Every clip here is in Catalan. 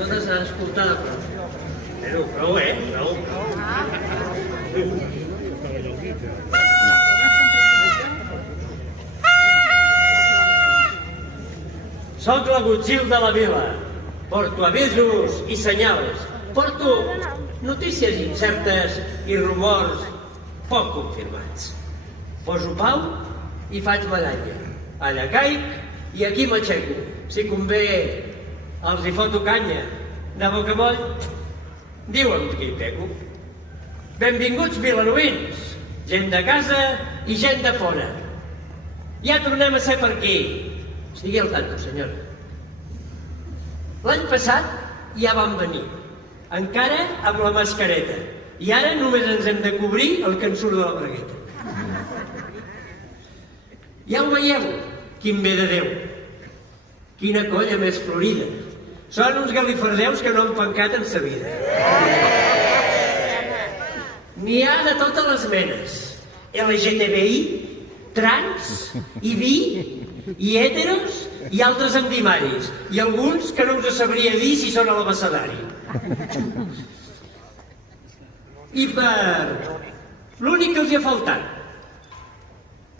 Això de s'ha d'escoltar de prou. Però prou, prou. Soc l'agutzil de la vila. Porto avisos i senyals. Porto notícies incertes i rumors poc confirmats. Poso pau i faig medalla. Allà caic i aquí m'aixeco. Si convé, els hi foto canya. De bocamoll, diuen que hi pego. Benvinguts vilanovins, gent de casa i gent de fora. Ja tornem a ser per aquí. Estigui al tanto, senyora. L'any passat ja vam venir, encara amb la mascareta, i ara només ens hem de cobrir el que ens surt de la bragueta. Ja ho veieu, quin bé de Déu. Quina colla més florida. Són uns galifardeus que no han pencat en sa vida. N'hi ha de totes les menes. LGTBI, trans, i bi, i heteros, i altres antimaris, i alguns que no us sabria dir si són a l'abecedari. I l'únic que els hi ha faltat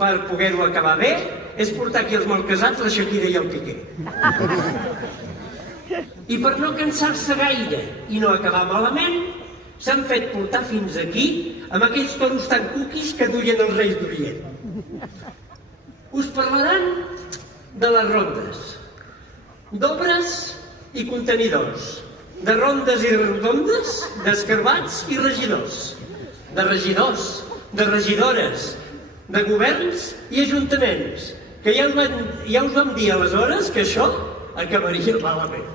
per poder-ho acabar bé és portar aquí els malcasats, la Shakira i el Piqué. I per no cansar-se gaire i no acabar malament, s'han fet portar fins aquí amb aquells toros tan cuquis que duien els reis d'Orient. Us parlaran de les rondes, d'obres i contenidors, de rondes i rodondes, d'escarbats i regidors, de regidors, de regidores, de governs i ajuntaments, que ja us vam dir aleshores que això acabaria malament.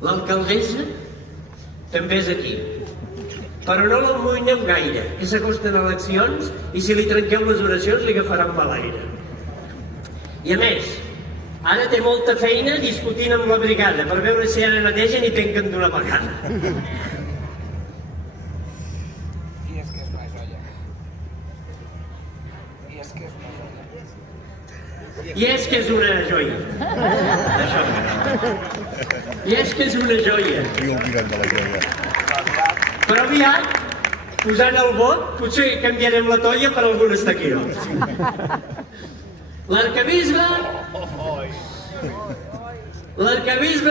L'alcaldessa també és aquí, però no l'amoïneu gaire, que s'acosten eleccions i si li trenqueu les oracions li agafaran mal aire. I a més, ara té molta feina discutint amb la brigada per veure si ara netegen i penquen d'una vegada. I és que és una joia. I és que és una joia. I és que és una joia. Això. I és que és una joia. Però aviat, posant el vot, potser canviarem la toia per algun estaquiró. L'arquebisbe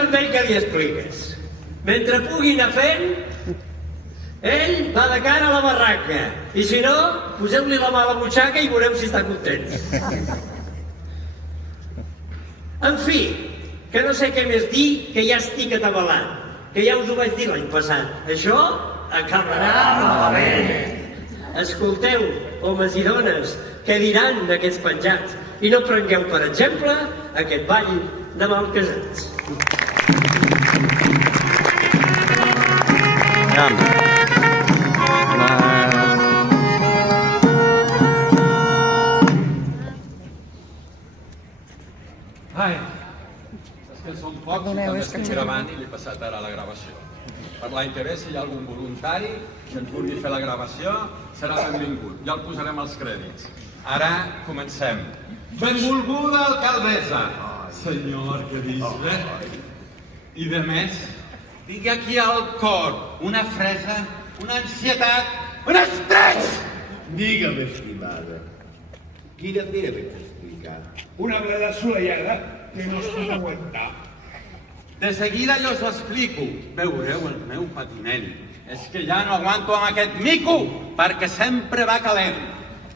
amb ell que li expliques. Mentre pugui anar fent, ell va de cara a la barraca. I si no, poseu-li la mà a la butxaca i veureu si està content. En fi, que no sé què més dir, que ja estic atabalat. Que ja us ho vaig dir l'any passat. Això acabarà malament. Escolteu, homes i dones, què diran d'aquests penjats? I no prengueu, per exemple, aquest ball de malcasats. Ai, és que som pocs i també estic gravant i l'he passat ara a la gravació. Per l'any que ve, si hi ha algun voluntari que ens vulgui fer la gravació, serà benvingut. Ja el posarem als crèdits. Ara comencem. Benvolguda alcaldessa, senyor arquebisbe, i de més, digui aquí al cor una fresa, una ansietat, un estrès! Digue'm, estimada, quina fira vaig explicar? Una bleda assolellada que no es pot aguantar. De seguida jo us explico. Veureu el meu patiment. És que ja no aguanto amb aquest mico, perquè sempre va calent.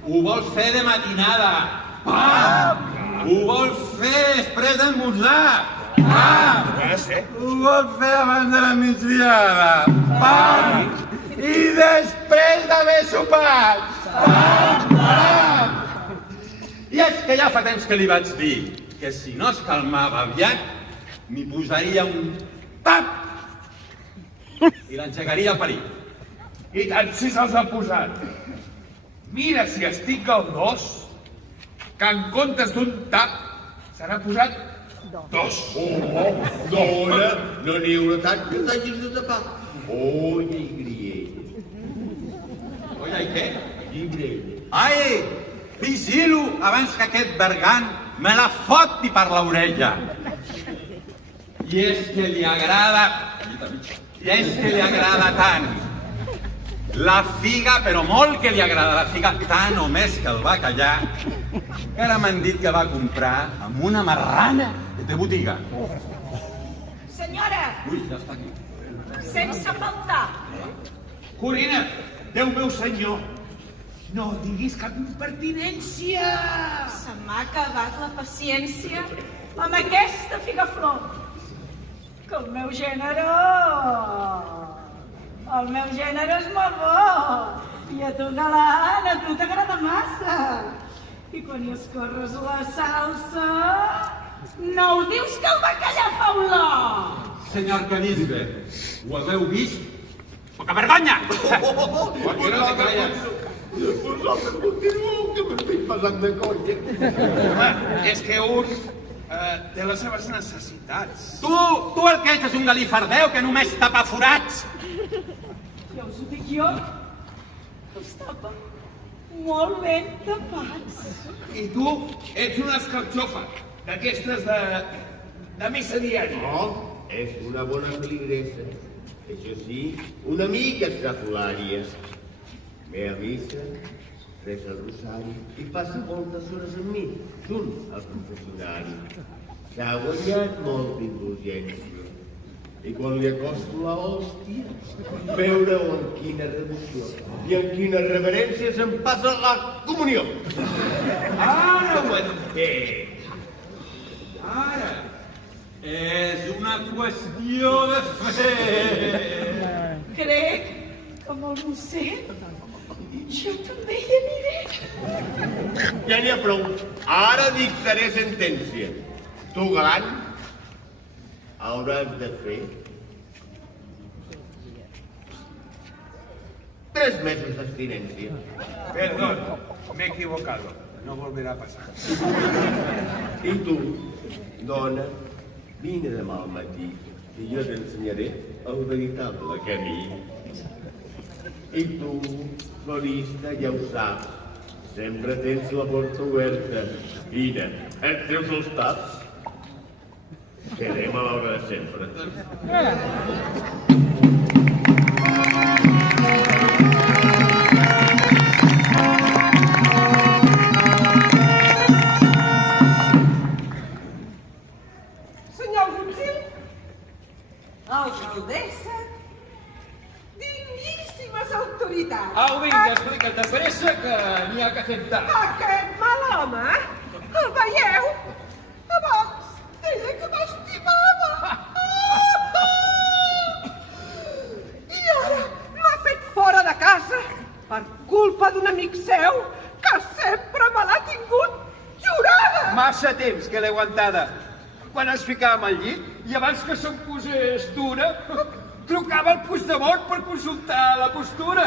Ho vol fer de matinada. Pam! Ho vol fer després d'esmorzar. Pam! Ho vol fer abans de la migdiada. Pam! I després d'haver sopat. Pam! Pam! I és que ja fa temps que li vaig dir que si no es calmava aviat, m'hi posaria un tap i l'engegaria a parir. I tant si se'ls ha posat. Mira si estic galdós, que en comptes d'un tap se n'ha posat dos. Dona, no n'hi haurà tant que t'hagis de tapar. Oye i griell. Oye, i què? I griell. Ai, vigilo abans que aquest bergant me la foti per l'orella. I és que li agrada... I és que li agrada tant la figa, però molt que li agrada la figa, tant o més que el bacallà, que ara m'han dit que va comprar amb una marrana de botiga. Senyora, Ui, ja està aquí. sense faltar. Corina, Déu meu senyor, no diguis cap impertinència. Se m'ha acabat la paciència amb aquesta figaflor. Que el meu gènere... El meu gènere és molt bo. I a tu, galant, a tu t'agrada massa. I quan hi escorres la salsa... No ho dius que el bacallà fa olor! Senyor Canisbe, ho haveu vist? Poca vergonya! Perquè no te calles. Vosaltres continueu, que m'estic passant de conya. Home, és que un té les seves necessitats. Tu el que ets és un galifardeu que només tapa forats. Ja us ho dic jo. Els tapa molt ben tapats. I tu ets una escarxofa, d'aquestes de missa diària. No, és una bona feligresa. Això sí, una mica estrafolària. Ve a missa, resa el rosari i passa moltes hores amb mi, junt al confessionari. S'ha guanyat molta indulgència. I quan li acosto la hòstia, veureu en quina reducció i en quina reverència se'm passa la comunió. Ara ho entenc. Ara. És una qüestió de fe. Crec que amb el mossèn jo també hi aniré. Ja n'hi ha prou. Ara dictaré sentència. Tu, galant, hauràs de fer 3 mesos d'abstinència. Perdón, me he equivocado. No volverá a pasar. I tu, dona, vine demà al matí i jo t'ensenyaré el veritable camí. I tu, florista, ja ho saps, sempre tens la porta oberta. Vine, et treus els taps. Quedem a l'hora de sempre. Senyor Gonzil, alcaldessa, digníssimes autoritats. Au, vinga, explica't de pressa que n'hi ha que fer tard. Aquest mal home, el veieu? Abans deia que m'estimava. I ara m'ha fet fora de casa per culpa d'un amic seu que sempre me l'ha tingut jurada. Massa temps que l'he aguantada. Quan ens ficàvem al llit i abans que se'm posés dura, trucava al Puigdemont per consultar la postura.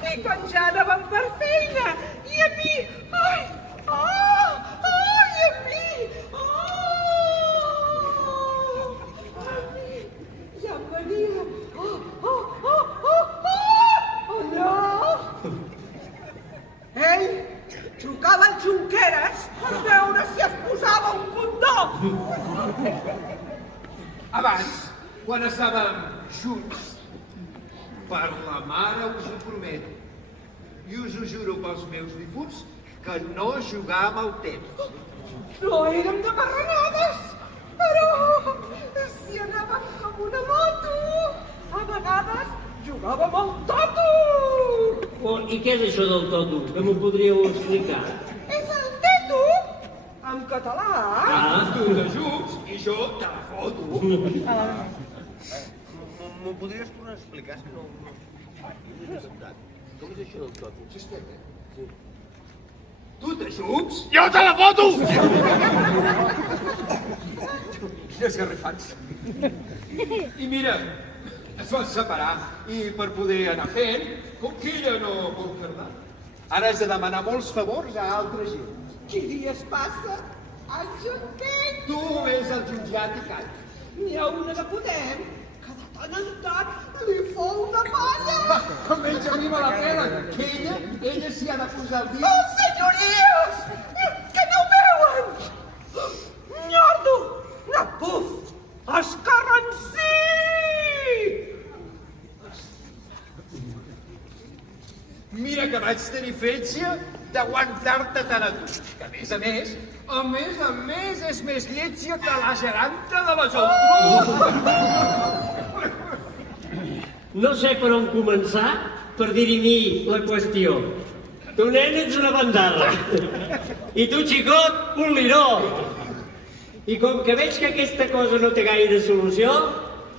I quan ja anàvem per feina, i a mi, ai, a mi, a mi, ja em venia, allò. Ell trucava al Junqueras per veure si es posava un condó. Abans, quan estàvem junts, per la mare us ho prometo, i us ho juro pels meus difunts, que no jugàvem al temps. No érem de marranades, però si anàvem com una moto, a vegades jugàvem al toto. Oh, I què és això del toto? Que m'ho podríeu explicar? És el teto, en català. Tu t'ajuts i jo te la foto. M'ho podries tornar a explicar, si no... Com és això del toto? Sí. Tu t'ajuts Jo te la foto! i esgarrifats. I mira, es van separar i per poder anar fent, com que ella no vol fer-la, ara has de demanar molts favors a altra gent. Qui dies passa, anys entenc. Tu és el jutjat i calla. N'hi ha una de Podem, que de tant en tant li fou una palla. Almenys a mi me la pela, que ella s'hi ha de posar el dit. Oh, senyories, que no ho veuen. Nyordo, una pufa. Escarrancí! Mira que vaig tenir fetge d'aguantar-te tant a tu. Que a més, és més lletja que la geganta de la Geltrú. No sé per on començar per dirimir la qüestió. Tu, nen, ets una bandada. I tu, xicot, un liró. I com que veig que aquesta cosa no té gaire solució,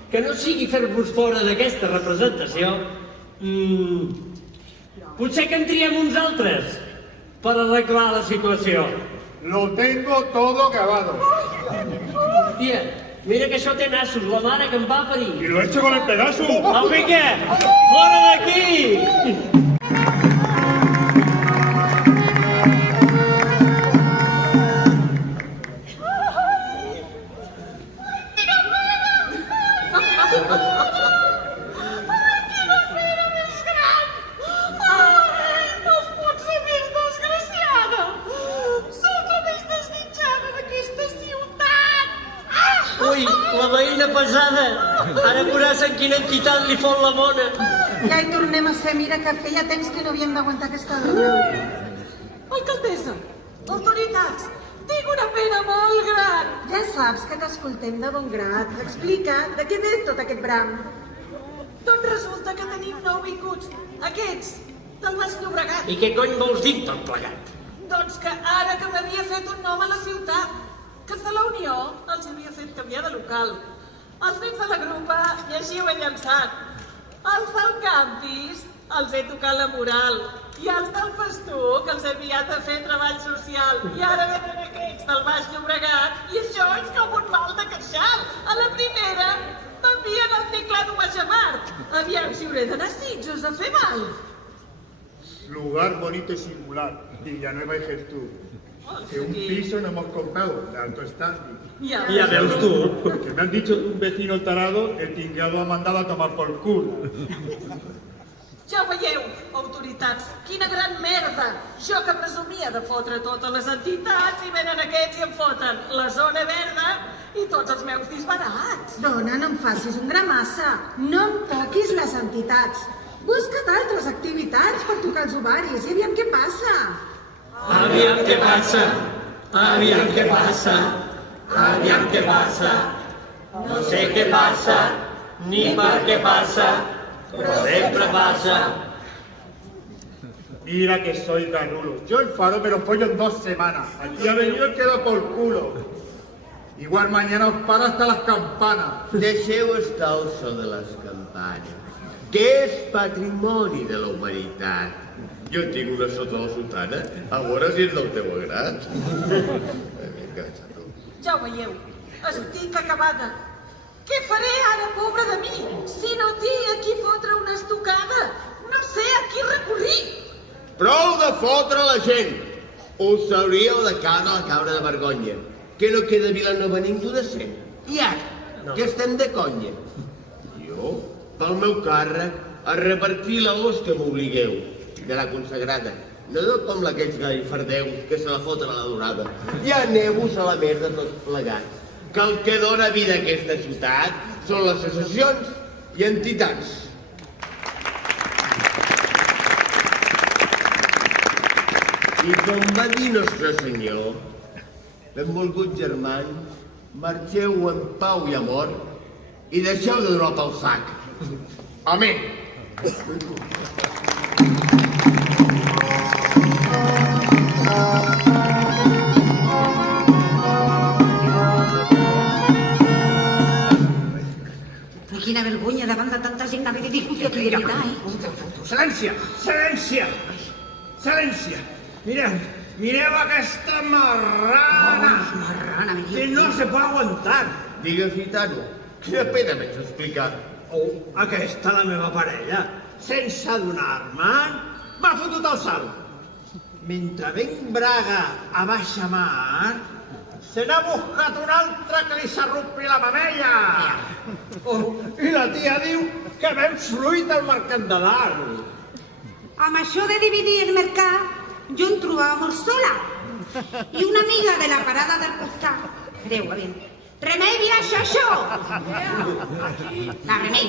que no sigui fer-vos fora d'aquesta representació, potser que en triem uns altres per arreglar la situació. Lo tengo todo acabado. Tia, mira que això té nassos, la mare que em va parir. Y lo he hecho con el pedazo. Au, Miquel, fora d'aquí! Ui, la veïna pesada. Ara veuràs en quina entitat li fot la mona. Ja hi tornem a ser, mira que feia temps que no havíem d'aguantar aquesta dona. Alcaldessa, autoritats, tinc una pena molt gran. Ja saps que t'escoltem de bon grat. Explica, de què ve tot aquest bram? Doncs resulta que tenim nouvinguts, aquests, del Baix Llobregat. I què cony vols dir tot plegat? Doncs que ara que m'havia fet un nom a la ciutat, que els de la Unió els havia fet canviar de local. Els nens de la grupa i així ho he llançat. Els del Campis els he tocat la moral. I els del Festuc els he enviat a fer treball social. I ara venen aquests del Baix Llobregat i això és com un mal de queixal. A la primera m'envien el teclado a Jamart. Aviam si hauré d'anar a Sitges a fer mal. Lugar bonito y singular. Villanueva y Geltrú. Que un piso no hemos comprado, de alto standing. Ja veus tu. Que me han dicho que un vecino tarado, el tinglado ha mandado a tomar por culo. Ja ho veieu, autoritats, quina gran merda! Jo que presumia de fotre totes les entitats i venen aquests i em foten la zona verda i tots els meus disbarats. Dona, no em facis un gramassa. No em toquis les entitats. Busca't altres activitats per tocar els ovaris i aviam què passa. Aviam què passa, aviam què passa, aviam què passa. No sé què passa, ni per què passa, però sempre passa. Mira que soy ganulo. Yo el faro me lo follo en 2 semanas. Aquí ha venido el quedo por culo. Igual mañana os para hasta las campanas. Deixeu estar el so de les campanes, que és patrimoni de la humanitat. Jo tinc una sota la sotana, a veure si és del teu agrat. Vinga, xato. Ja ho veieu, estic acabada. Què faré ara, pobra de mi, si no té a qui fotre una estocada? No sé a qui recurrir. Prou de fotre la gent! Us hauríeu de caure de vergonya, que no queda a Vilanova ningú decent. I ara, que estem de conya. Jo, pel meu càrrec, a repartir la os que m'obligueu, de la consagrada. No com aquells gallifardeus que se la foten a la durada. I aneu-vos a la merda tots plegats. Que el que dona vida a aquesta ciutat són les associacions i entitats. I com va dir Nostre Senyor, benvolguts germans, marxeu en pau i amor i deixeu de donar pel sac. Amén. Quina vergonya davant de tanta gent d'haver de discutir aquí de veritat, Silencia, silencia, silencia. Mireu aquesta marrana. Marrana, Que no se pot aguantar. Digues, gitano, quina pena m'haig d'explicar. Aquesta, la meva parella, sense adonar-me'n, m'ha fotut el salt. Mentre venc Braga a baixa mar, se n'ha buscat un altre que li s'arrupi la mamella. I la tia diu que veus fruit al mercat de dalt. Amb això de dividir el mercat, jo em trobava molt sola. I una amiga de la parada del costat, creu, aviam, Remei viaja això! La Remei.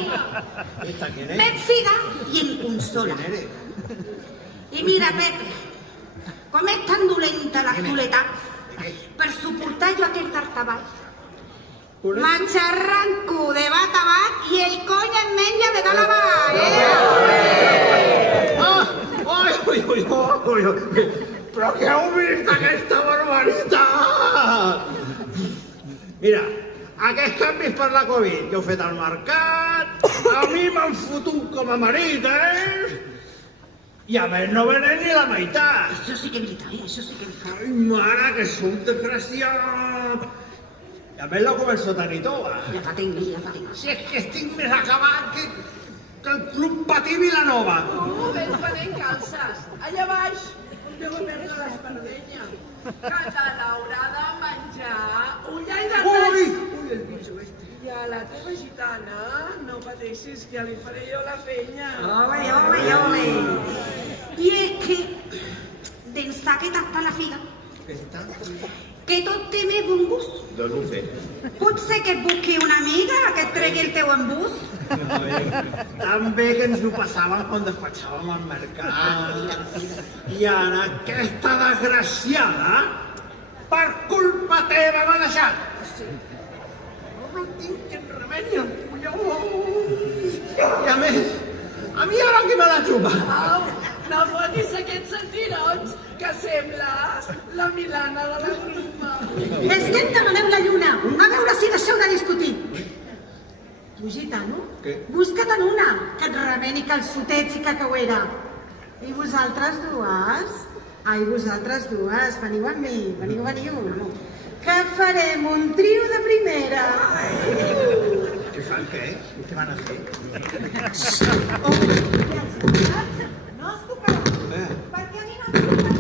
Me'n figa i em consola. I mira, Pepe, com és tan dolenta la soledat per suportar jo aquest tartaball, m'enxarranco de bat a bat i el cony em menja de dalt a baix, Però què heu vist aquesta barbaritat? Mira, aquests canvis per la Covid que heu fet al mercat, a mi m'han fotut com a marit, I a més no venen ni la meitat. Això sí que em grita, això sí que em grita. Ai, mare, que som desgraciat. I a més la començo a tenir tova. Ja fa temps. Si és que estic més acabat que el Club Patí Vilanova. Ves venent calces. Allà baix, deu haver de l'espardenya. Que te l'haurà de menjar un llai de res. Ui, el bicho este. I a la teva gitana, no pateixis, que ja li faré jo la feina. Ole. I és que, d'ençà que t'està la figa, que tot té més bon gust. Doncs ho sé. Potser que et busqui una amiga que et tregui el teu embús. També que ens ho passàvem quan despatxàvem al mercat. I ara aquesta desgraciada, per culpa teva m'ha deixat. No tinc quin remei al colló. I a més, a mi ara qui me la xupa? Au, no fotis aquests sentirots, que sembles la Milana de la bruma. És que em demaneu la lluna, a veure si deixeu de discutir. Tu, gitano, busca't en una, que et remeni calçotets i cacauera. I vosaltres dues? Ai, vosaltres dues, veniu amb mi, veniu. Que farem un trio de primera. Què fan, què? Què van a fer? No es tocarà, perquè a mi no em tocarà.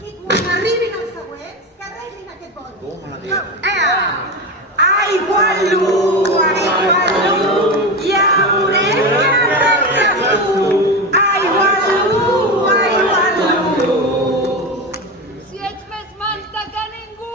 I quan arribin els següents, que arreglin aquest bol. Toma la tia. Aigua l'u, ja veurem què arregles tu. Aigua l'u. Si ets més manta que ningú.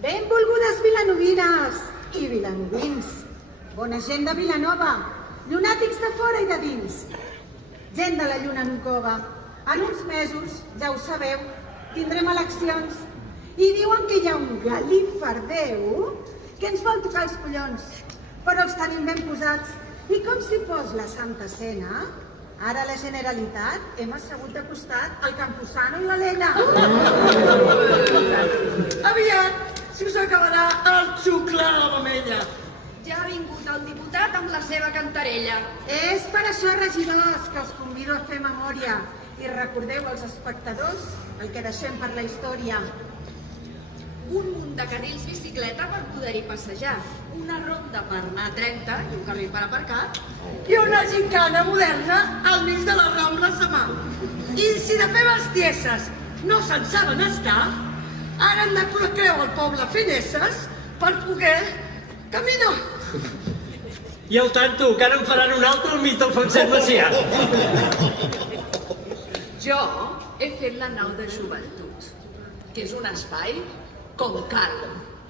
Benvolgudes vilanovines i vilanovins. Bona gent de Vilanova, llunàtics de fora i de dins. Gent de la lluna en cova. En uns mesos, ja ho sabeu, tindrem eleccions. I diuen que hi ha un galifardeu que ens vol tocar els collons. Però els tenim ben posats. I com si fos la Santa Cena, ara la Generalitat hem assegut de costat el Campuzano i l'Helena. Aviat, si us acabarà el xucla de la mamella. Ja ha vingut el diputat amb la seva cantarella. És per això, regidors, que us convido a fer memòria. I recordeu als espectadors el que deixem per la història. Un munt de carrils bicicleta per poder-hi passejar. Una ronda per anar a 30 i un carril per aparcar. I una gincana moderna al mig de la Rambla Samà. I si de fer bestieses no se'n saben estar, ara han de creure al poble finesses per poder caminar. I al tanto, que ara en faran un altre al mig del Francesc Macià. Jo he fet la nau de joventut, que és un espai com cal.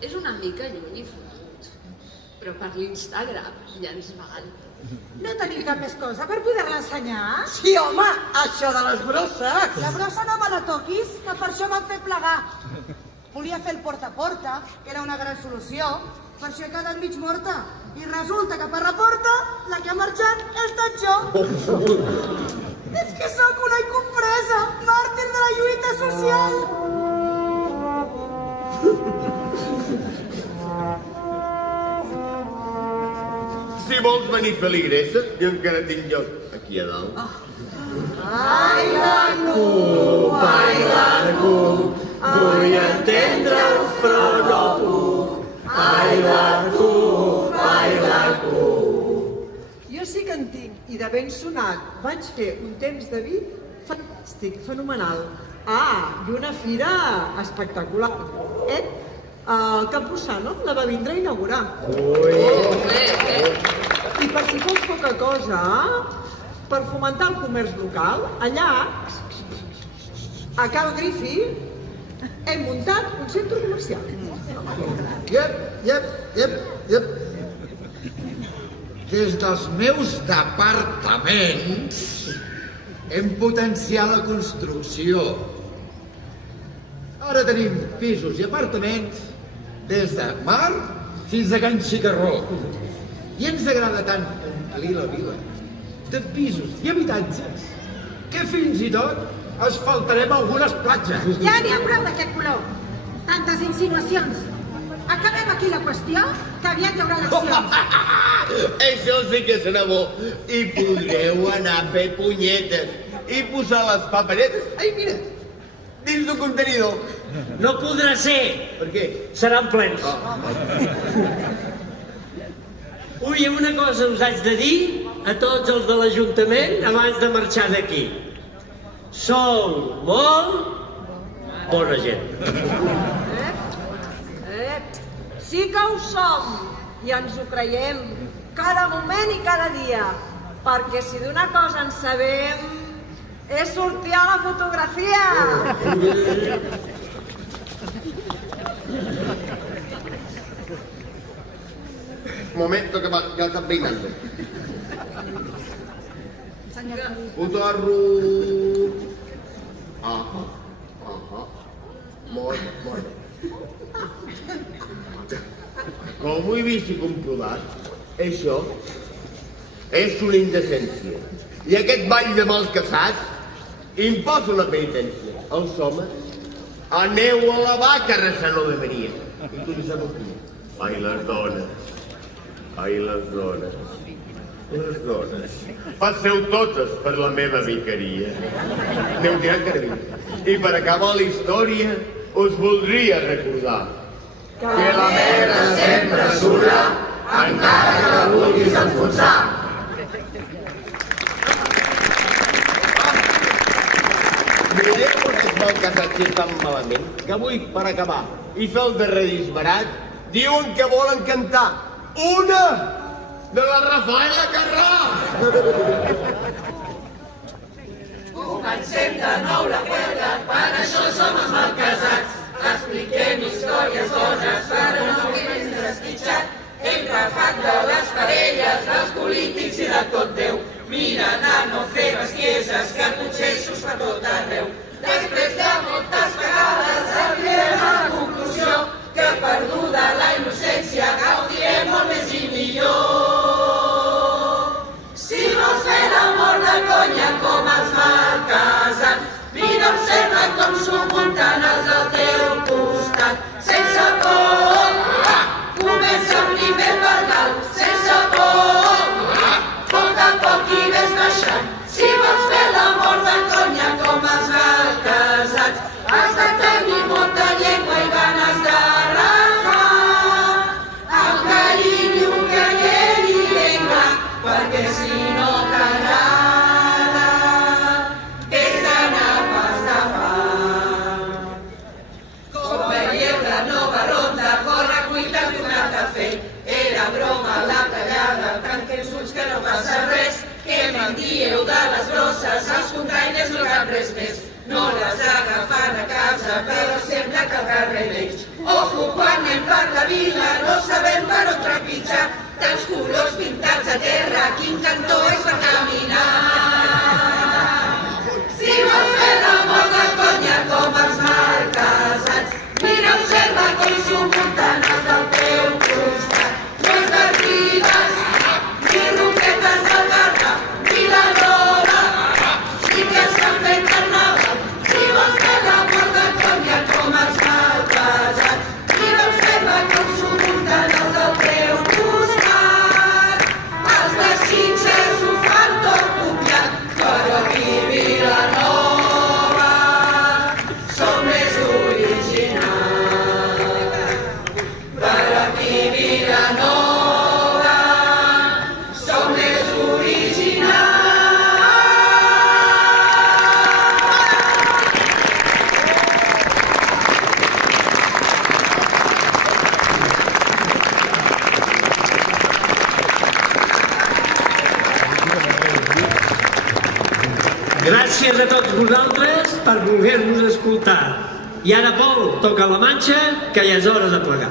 És una mica lluny i fotut, però per l'Instagram ja ens val. No tenim cap més cosa per poder-la ensenyar? Sí, home, això de les brosses. La brossa no me la toquis, que per això m'han fet plegar. Volia fer el porta a porta, que era una gran solució, per això he quedat mig morta. I resulta que per la porta, la que ha marxat he estat jo. És que sóc una incompresa, màrtir de la lluita social. Si vols venir feligresa, jo encara tinc lloc aquí a dalt. Ai, la cup, vull entendre-us però no puc. Ai, la cup. Jo sí que en tinc, i de ben sonat. Vaig fer un temps de vi fantàstic, fenomenal. Ah, i una fira espectacular. El Capbussano la va vindre a inaugurar. I per si fos poca cosa, per fomentar el comerç local, allà, a Cal Grifi, hem muntat un centre comercial. Iep. Des dels meus departaments hem potenciat la construcció. Ara tenim pisos i apartaments des de Mar fins a Can Xicarró. I ens agrada tant omplir la vila de pisos i habitatges que fins i tot asfaltarem algunes platges. Ja n'hi ha prou d'aquest color. Tantes insinuacions. Acabem aquí la qüestió, que aviat hi haurà eleccions. Això sí que serà bo. I podreu anar a fer punyetes i posar les paperetes. Ai, mira, dins d'un contenidor. No podrà ser. Per què? Seran plens. Ui, una cosa us haig de dir a tots els de l'Ajuntament abans de marxar d'aquí. Sou molt bona gent. Sí que ho som, i ens ho creiem, cada moment i cada dia, perquè si d'una cosa en sabem, és sortir a la fotografia. Momento que ya estás peinando. Putarro. Ajá. Molt. Com ho he vist i comprovat, això és una indecència. I aquest ball de malcaçats imposa una penitència. Els homes, aneu a la vaca a resar no beveria. I tu li saps qui? Ai, les dones. Les dones. Passeu totes per la meva vicaria. Aneu tirant carabins. I per acabar la història, us voldria recordar que la mera sempre sura, encara que la vulguis enfonsar. Mireu aquests malcaçats si estan malament, que avui, per acabar i fer el darrer disbarat, diuen que volen cantar una de la Rafaela Carrà. Comencem de nou la cuerda, per això som els malcasats. Expliquem històries bones per a no vivir desquitxat. Hem parlat de les parelles, dels polítics i de tot Déu. Mira, no fer bestieses, que potser surts per tot arreu. Després de moltes vegades arribem a la conclusió que perduda la innocència gaudirem molt més i millor. Si vols fer l'amor de conya com els malcasats, mira, observa com s'ho munten els del teu costat. Sense por, comença primer per dalt. Sense por, poc a poc i ves baixant. Si vols fer l'amor de conya com els malcasats, has de tenir molta llengua i ganes de rajar. El carinyo que quedi venga, perquè si no t'agrada, dieu de les grosses, els containers no cap res més. No les agafan a casa, però sembla que al carrer veig. Ojo, quan anem per la vila, no sabem per on trepitjar. Tants colors pintats a terra, quin cantó és per caminar. Si vols fer l'amor de conya com els malcasats, mira, observa com s'ho munten els del teu costat. No és de rides, ni roquetes del Garraf, la nova, sí que s'ha fet carnaval. Si vols fer l'amor de conya com els malcasats, mira, observa com s'ho munten els del teu costat. Els de Sitges ho fan tot copiat, però aquí a Vilanova som més originals. Però aquí a Vilanova som més originals. Gràcies a tots vosaltres per voler-nos escoltar. I ara, Pol, toca la manxa, que ja és hora de plegar.